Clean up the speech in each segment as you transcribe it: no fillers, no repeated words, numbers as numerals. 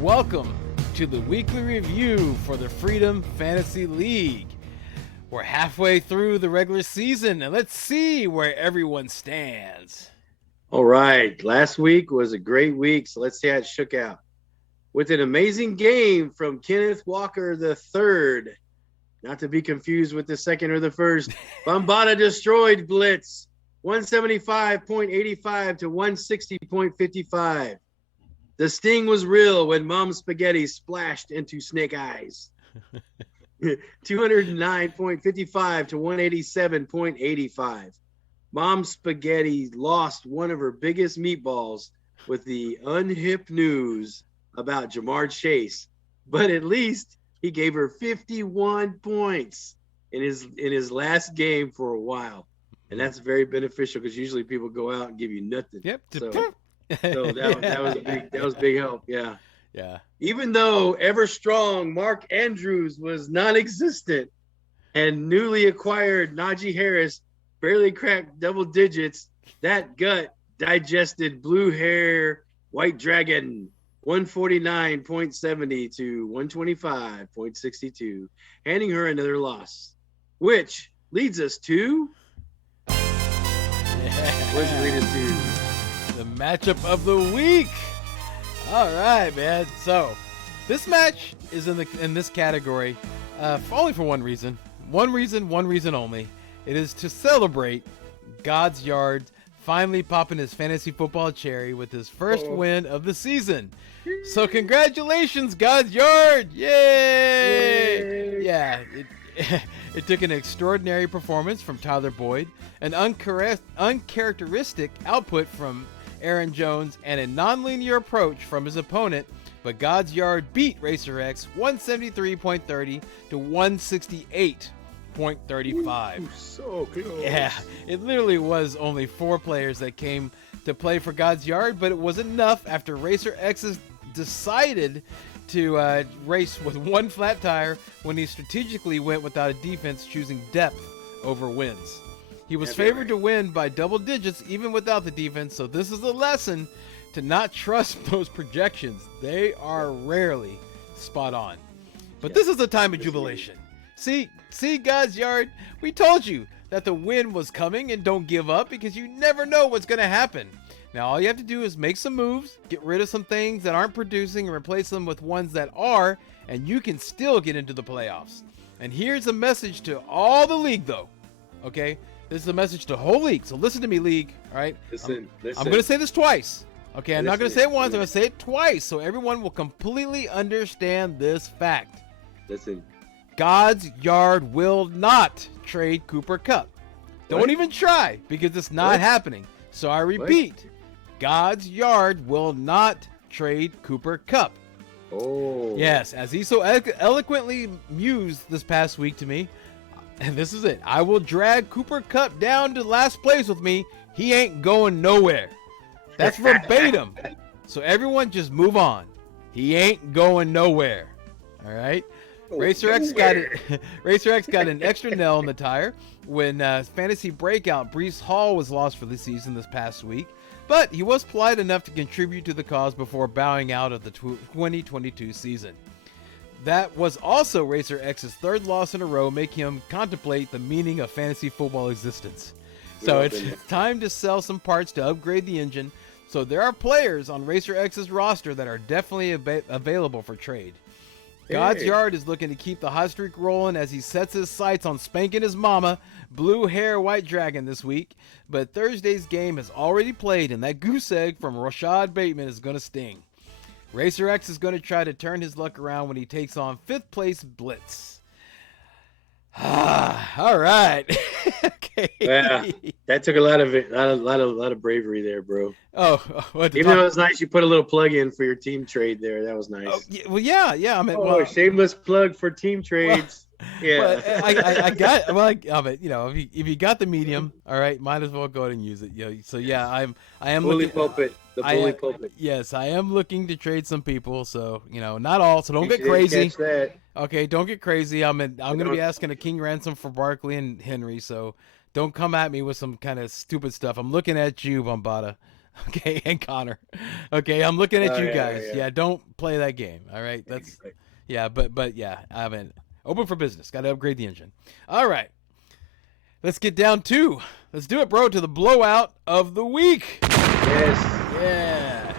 Welcome to the weekly review for the Freedom Fantasy League. We're halfway through the regular season, and let's see where everyone stands. All right. Last week was a great week, so let's see how it shook out. With an amazing game from Kenneth Walker III, not to be confused with the second or the first, Bambaataa destroyed Blitz 175.85 to 160.55. The sting was real when Mom Spaghetti splashed into Snake Eyes. 209.55 to 187.85. Mom Spaghetti lost one of her biggest meatballs with the unhip news about Jamar Chase, but at least he gave her 51 points in his last game for a while. And that's very beneficial because usually people go out and give you nothing. Yep. So that was big help. Yeah. Yeah. Even though ever strong Mark Andrews was non-existent and newly acquired Najee Harris barely cracked double digits, that gut digested blue hair white dragon 149.70 to 125.62, handing her another loss, which leads us to what does it lead us to? The matchup of the week. All right, man. So this match is in this category only for one reason. One reason only. It is to celebrate God's Yard finally popping his fantasy football cherry with his first win of the season. So congratulations, God's Yard! Yay! Yeah, it took an extraordinary performance from Tyler Boyd, an uncharacteristic output from Aaron Jones, and a non-linear approach from his opponent, but God's Yard beat Racer X 173.30 to 168.35. So close. Yeah, it literally was only 4 players that came to play for God's Yard, but it was enough after Racer X's decided to race with one flat tire when he strategically went without a defense, choosing depth over wins. He was favored to win by double digits even without the defense, so this is a lesson to not trust those projections. They are rarely spot on. But this is a time of jubilation. See, God's Yard, we told you that the win was coming, and don't give up because you never know what's going to happen. Now, all you have to do is make some moves, get rid of some things that aren't producing, and replace them with ones that are, and you can still get into the playoffs. And here's a message to all the league, though. Okay? This is a message to the whole league. So listen to me, league. All right? Listen. I'm going to say this twice. Okay? I'm not going to say it once. I'm going to say it twice so everyone will completely understand this fact. Listen. God's Yard will not trade Cooper Kupp. Don't even try because it's not happening. So I repeat, God's Yard will not trade Cooper Kupp. Oh. Yes, as he so eloquently mused this past week to me, and this is it. I will drag Cooper Kupp down to last place with me. He ain't going nowhere. That's verbatim. So everyone just move on. He ain't going nowhere. All right? Racer X got it. Racer X got an extra nail in the tire when fantasy breakout Breece Hall was lost for the season this past week, but he was polite enough to contribute to the cause before bowing out of the 2022 season. That was also Racer X's third loss in a row, making him contemplate the meaning of fantasy football existence. So it's time to sell some parts to upgrade the engine. So there are players on Racer X's roster that are definitely available for trade. God's Yard is looking to keep the hot streak rolling as he sets his sights on spanking his mama, blue hair white dragon, this week. But Thursday's game has already played, and that goose egg from Rashad Bateman is going to sting. Racer X is going to try to turn his luck around when he takes on 5th place Blitz. All right. Okay. Yeah, that took a lot of bravery there, bro. Oh, even though it was nice, you put a little plug in for your team trade there. That was nice. Oh, yeah. I mean, shameless plug for team trades. Well, I got. Well, if you got the medium, all right, might as well go ahead and use it. So yeah, I am bully looking. Pulpit. The bully pulpit. Yes, I am looking to trade some people. So not all. So don't get crazy. Catch that. Okay, don't get crazy. I'm going to be asking a king ransom for Barkley and Henry. So don't come at me with some kind of stupid stuff. I'm looking at you, Bambaataa. Okay, and Connor. Okay, I'm looking at Oh, you yeah, guys. yeah. Yeah, don't play that game. All right, that's yeah, but yeah, I mean, open for business. Got to upgrade the engine. All right, let's get down to. Let's do it, bro. To the blowout of the week. Yes. Yeah.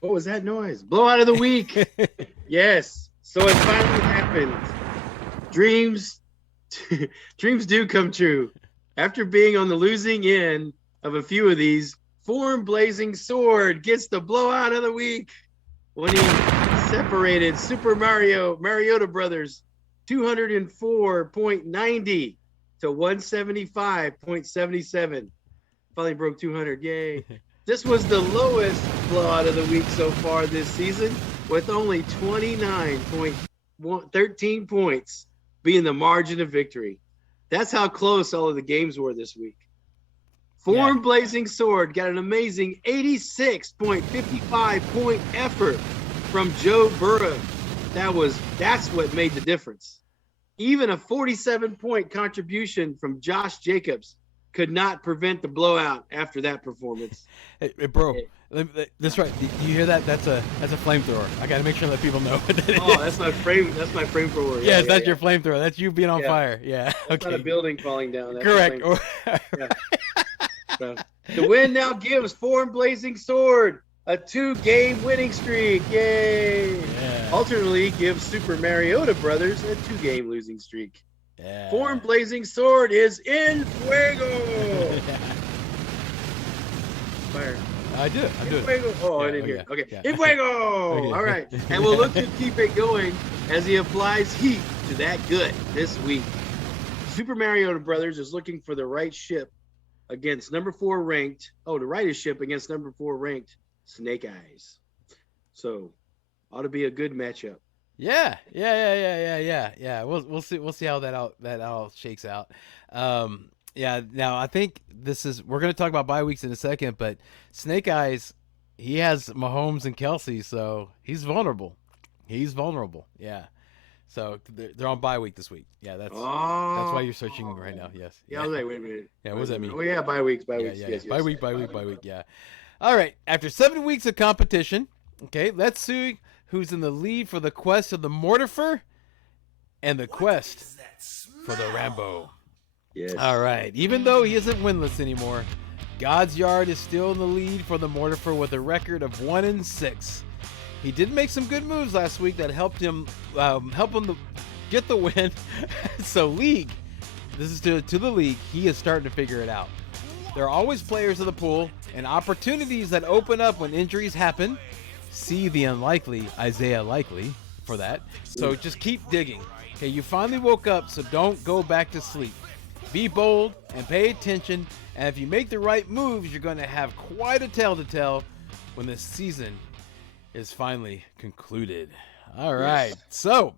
What was that noise? Blowout of the week. Yes. So it finally happened. Dreams do come true. After being on the losing end of a few of these, Form Blazing Sword gets the blowout of the week when he separated Super Mariota Brothers 204.90 to 175.77. Finally broke 200. Yay. This was the lowest blowout of the week so far this season, with only 29.13 points being the margin of victory. That's how close all of the games were this week. Form Blazing Sword got an amazing 86.55 point effort from Joe Burrow. That's what made the difference. Even a 47-point contribution from Josh Jacobs could not prevent the blowout after that performance. Hey, bro, that's right. Do you hear that? That's a flamethrower. I got to make sure that people know what that is. Oh, that's my flamethrower. Yes, that's your flamethrower. That's you being on fire. Yeah. That's not a building falling down. That's correct. So, the win now gives Form Blazing Sword a 2-game winning streak. Yay! Yeah. Alternately, gives Super Mariota Brothers a 2-game losing streak. Yeah. Form Blazing Sword is in fuego. Fire. I do. Fuego. Oh, Yeah, I didn't hear. yeah, Okay. yeah. In fuego. All right. And we'll look to keep it going as he applies heat to that gut this week. Super Mariota Brothers is looking for the right ship against number 4 ranked. Oh, the rightest ship against number 4 ranked Snake Eyes. So, ought to be a good matchup. Yeah. We'll see how that all shakes out. Yeah. Now I think we're gonna talk about bye weeks in a second, but Snake Eyes, he has Mahomes and Kelsey, so he's vulnerable. Yeah. So they're on bye week this week. Yeah, that's why you're searching right now. Yes. Yeah, I was like, wait a minute. Yeah, what does that mean? Oh yeah, bye weeks. Yeah. Yes. Bye week. Yeah. All right. After 7 weeks of competition, okay, let's see who's in the lead for the quest of the Mortifer and the quest for the Rambo. Yes. All right. Even though he isn't winless anymore, God's Yard is still in the lead for the Mortifer with a record of 1-6. He did make some good moves last week that helped him get the win. So league, this is to the league. He is starting to figure it out. There are always players of the pool and opportunities that open up when injuries happen. See the unlikely Isaiah Likely for that. So just keep digging. Okay, you finally woke up, so don't go back to sleep. Be bold and pay attention, and if you make the right moves, you're going to have quite a tale to tell when the season is finally concluded. All right, so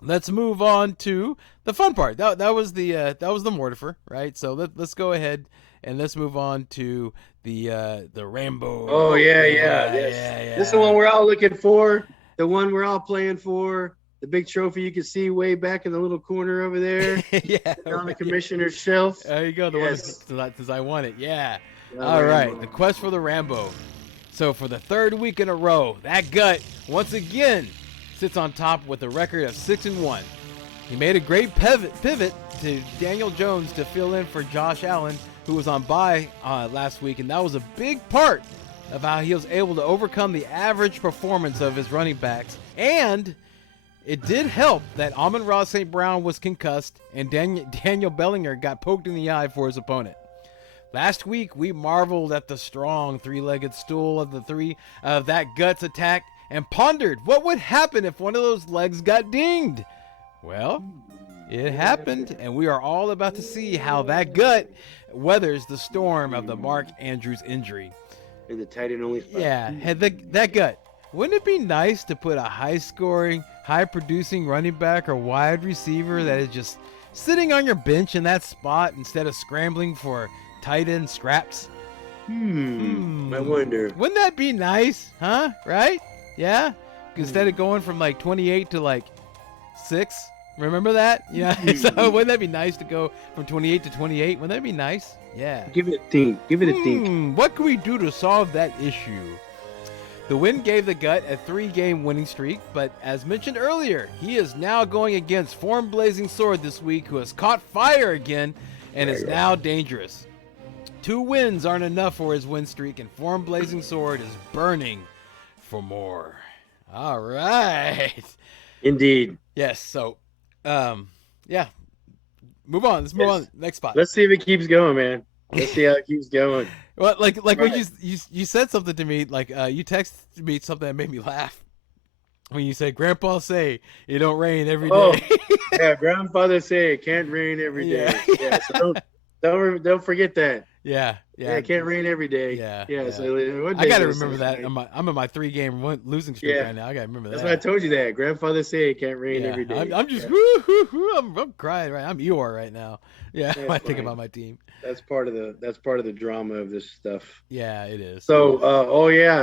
let's move on to the fun part. That was the Mortifer, right? So let's go ahead and let's move on to the Rambo. Oh yeah. This is the one we're all looking for. The one we're all playing for. The big trophy you can see way back in the little corner over there. Yeah, on the commissioner's shelf. There you go. The one since I won it. Yeah. All right. The quest for the Rambo. So for the 3rd week in a row, that gut once again sits on top with a record of 6-1. He made a great pivot to Daniel Jones to fill in for Josh Allen, who was on bye last week, and that was a big part of how he was able to overcome the average performance of his running backs. And it did help that Amon-Ra St. Brown was concussed and Daniel Bellinger got poked in the eye for his opponent. Last week, we marveled at the strong 3-legged stool of that guts attack and pondered what would happen if one of those legs got dinged. Well, it happened, and we are all about to see how that gut weathers the storm of the Mark Andrews injury. In the tight end only spot. Yeah, that gut. Wouldn't it be nice to put a high-scoring, high-producing running back or wide receiver that is just sitting on your bench in that spot instead of scrambling for tight end scraps? I wonder. Wouldn't that be nice? Huh? Right? Yeah? Instead of going from like 28 to like 6 Remember that? Yeah. So wouldn't that be nice to go from 28 to 28? Wouldn't that be nice? Yeah. Give it a think. Give it a think. What can we do to solve that issue? The win gave the Gut a 3-game winning streak, but as mentioned earlier, he is now going against Form Blazing Sword this week, who has caught fire again and is now dangerous. 2 wins aren't enough for his win streak, and Form Blazing Sword is burning for more. All right. Indeed. Yes, so, yeah. Move on. Let's move on. Next spot. Let's see if it keeps going, man. Let's see how it keeps going. Well, like when you said something to me, like you texted me something that made me laugh. When you said, "Grandpa say it don't rain every day." Yeah, grandfather say it can't rain every day. Yeah, so don't forget that. Yeah, it can't rain every day. Yeah. So I gotta remember that. I'm in my 3-game losing streak right now. I gotta remember that. That's why I told you that. Grandfather say it can't rain every day. I'm just I'm crying right. I'm Eeyore right now. Yeah, I think about my team. That's part of the drama of this stuff. Yeah, it is. So,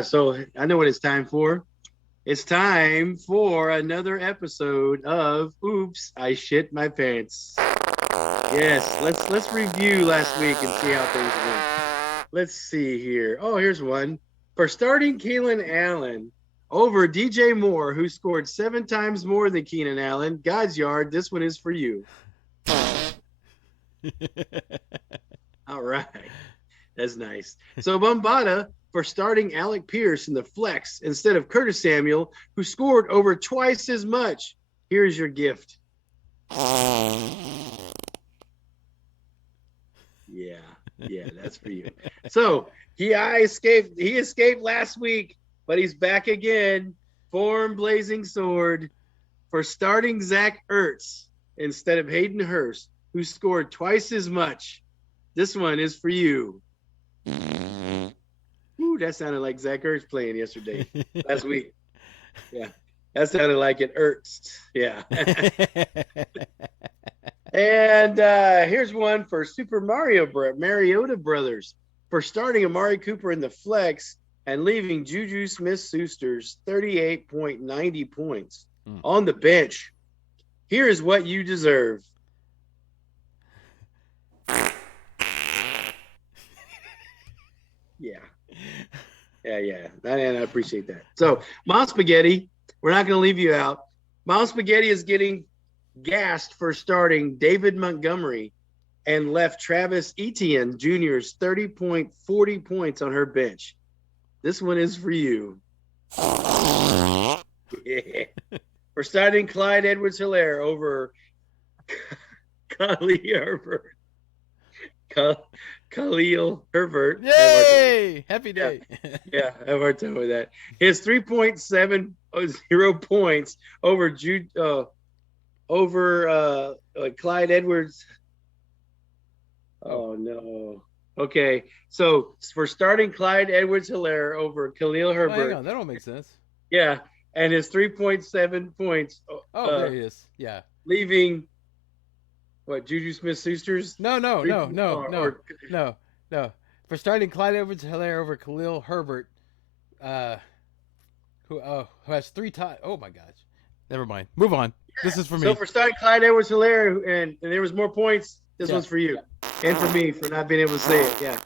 so I know what it's time for. It's time for another episode of Oops, I Shit My Pants. Yes, let's review last week and see how things went. Let's see here. Oh, here's one. For starting Keenan Allen over DJ Moore, who scored 7 times more than Keenan Allen, God's Yard, this one is for you. All right. That's nice. So Bombada for starting Alec Pierce in the flex instead of Curtis Samuel, who scored over twice as much. Here's your gift. Yeah, that's for you. So he escaped last week, but he's back again. Form Blazing Sword for starting Zach Ertz instead of Hayden Hurst, who scored twice as much. This one is for you. Ooh, that sounded like Zach Ertz playing last week. Yeah, that sounded like it Ertz. Yeah. And here's one for Super Mariota Brothers for starting Amari Cooper in the flex and leaving Juju Smith-Schuster's 38.90 points on the bench. Here is what you deserve. Yeah. And I appreciate that. So, Mom Spaghetti, we're not going to leave you out. Mom Spaghetti is getting gassed for starting David Montgomery and left Travis Etienne Jr.'s 30.40 points on her bench. This one is for you. Yeah. For starting Clyde Edwards-Helaire over Khalil Herbert. Yay! Happy day. Yeah, I have a hard time with that. His 3.70 points over Clyde Edwards. Oh, no. Okay, so for starting Clyde Edwards-Helaire over Khalil Herbert. Hang on, that don't make sense. Yeah, and his 3.7 points. There he is. Yeah. Leaving, Juju Smith-Schuster's? No. For starting Clyde Edwards-Helaire over Khalil Herbert, who has 3 times. Oh, my gosh. Never mind. Move on. This is for me. So for starting Clyde Edwards-Helaire, and there was more points, this one's for you. And for me for not being able to say it, yeah.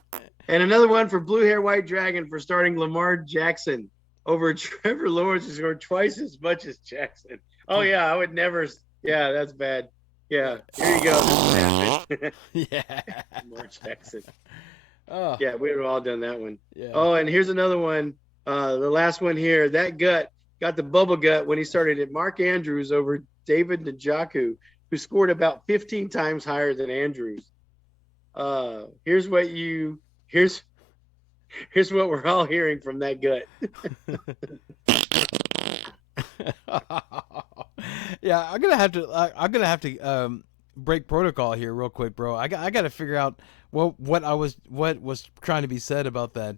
And another one for Blue Hair White Dragon for starting Lamar Jackson over Trevor Lawrence, who scored twice as much as Jackson. Oh, yeah, I would never. Yeah, that's bad. Yeah, here you go. Yeah. Lamar Jackson. Oh. Yeah, we would have all done that one. Yeah. Oh, and here's another one. The last one here. That gut got the bubble gut when he started at Mark Andrews over David Njoku, who scored about 15 times higher than Andrews. Here's what we're all hearing from that gut. Yeah, I'm gonna have to break protocol here real quick, bro. I got to figure out what was trying to be said about that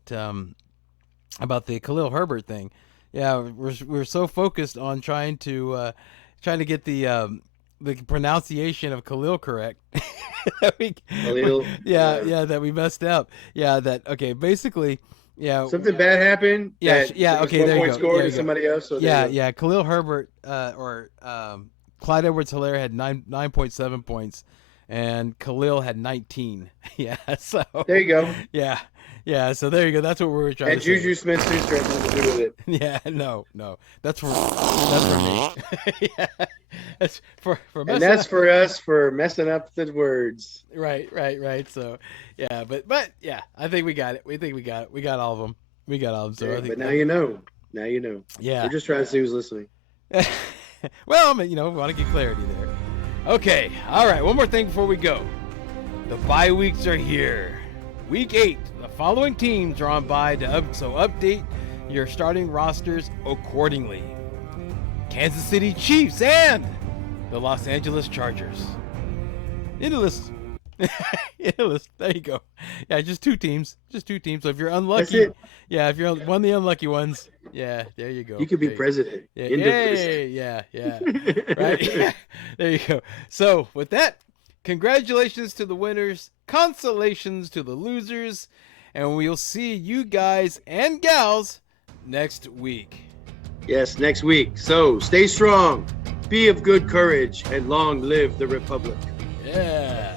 about the Khalil Herbert thing. Yeah, we're so focused on trying to get the pronunciation of Khalil correct. That we messed up. Yeah, basically, yeah. Something bad happened. Yeah, okay, there you go. Scored to somebody else. So yeah. Khalil Herbert or Clyde Edwards-Helaire had 9.7 points, and Khalil had 19. Yeah, so there you go. Yeah. So there you go. That's what we were trying And to Juju say. Smith-Schuster had nothing to do with it. Yeah, no, that's for me. Yeah, that's for And that's for us for messing up the words. Right. So yeah, but yeah, I think we got it. We got it. We got all of them. So Yeah, I think. but now you know. Now you know. Yeah. We're just trying to see who's listening. Well, I mean, we want to get clarity there. Okay. All right. One more thing before we go. The bye weeks are here. Week 8. The following teams are on bye so update your starting rosters accordingly. Kansas City Chiefs and the Los Angeles Chargers. In the list. There you go. Yeah, just two teams. So if you're unlucky, That's it. Yeah, if you're one of the unlucky ones, yeah, there you go. You could be president. Yeah, Yeah. Right. Yeah. There you go. So with that, congratulations to the winners, consolations to the losers, and we'll see you guys and gals next week. Yes, next week. So stay strong, be of good courage, and long live the Republic. Yeah.